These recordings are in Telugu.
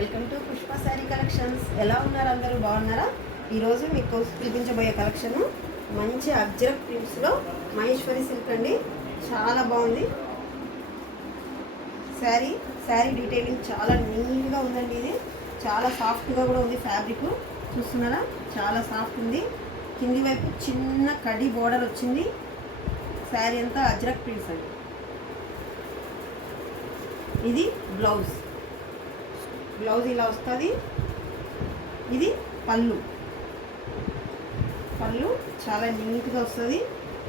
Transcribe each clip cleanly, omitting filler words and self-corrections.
Welcome to Pushpa sari collections. ఎలా ఉన్నారు అందరూ? బాగున్నారా? ఈరోజు మీకు చూపించబోయే కలెక్షన్ మంచి అజ్రక్ ప్రింట్స్లో మహేశ్వరి సిల్క్ అండి. చాలా బాగుంది శారీ డీటెయిలింగ్ చాలా నీట్గా ఉందండి. ఇది చాలా సాఫ్ట్గా కూడా ఉంది. ఫ్యాబ్రిక్ చూస్తున్నారా, చాలా సాఫ్ట్ ఉంది. కింది వైపు చిన్న కడి బోర్డర్ వచ్చింది. శారీ అంతా అజ్రక్ ప్రింట్స్ అండి. ఇది బ్లౌజ్ ఇలా వస్తుంది. ఇది పళ్ళు చాలా నీట్గా వస్తుంది.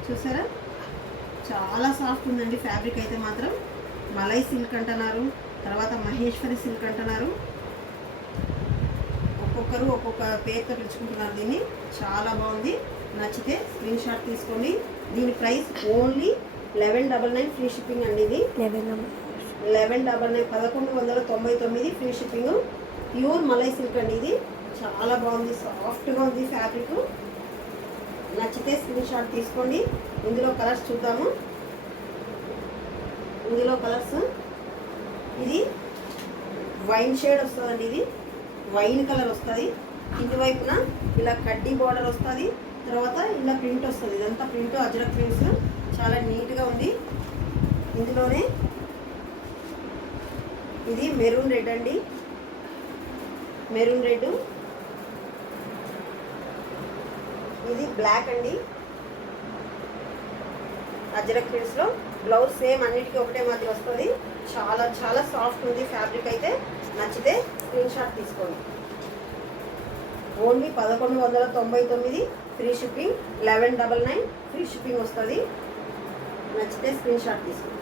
చూసారా, చాలా సాఫ్ట్ ఉందండి. ఫ్యాబ్రిక్ అయితే మాత్రం మలై సిల్క్ అంటున్నారు, తర్వాత మహేశ్వరి సిల్క్ అంటున్నారు. ఒక్కొక్కరు ఒక్కొక్క పేరుతో పిలుచుకుంటున్నారు దీన్ని. చాలా బాగుంది. నచ్చితే స్క్రీన్ షాట్ తీసుకోండి. దీని ప్రైస్ ఓన్లీ 1199 ఫ్రీ షిప్పింగ్ అండి. ఇది 1199 1199 free shipping. Pure malai silk అండి. ఇది చాలా బాగుంది, సాఫ్ట్గా ఉంది ఫ్యాబ్రిక్. నచ్చితే స్క్రీన్ షాట్ తీసుకోండి. ఇందులో కలర్స్ చూద్దాము. ఇందులో కలర్స్ ఇది వైన్ షేడ్ వస్తుందండి. ఇది వైన్ కలర్ వస్తుంది. కింది వైపున ఇలా కడ్డీ బార్డర్ వస్తుంది. తర్వాత ఇలా ప్రింట్ వస్తుంది. ఇదంతా ప్రింట్ అజ్రక్ ప్రింట్స్ చాలా నీట్గా ఉంది. ఇందులోనే ఇది మెరూన్ రెడ్ అండి. మెరూన్ రెడ్, ఇది బ్లాక్ అండి. అజ్రక్ ప్రింట్స్లో బ్లౌజ్ సేమ్ అన్నిటికీ ఒకటే మాదిరి వస్తుంది. చాలా చాలా సాఫ్ట్ ఉంది ఫ్యాబ్రిక్ అయితే. నచ్చితే స్క్రీన్ షాట్ తీసుకోండి. Only 1199 free shipping, 1199 free shipping వస్తుంది. నచ్చితే స్క్రీన్ షాట్ తీసుకోండి.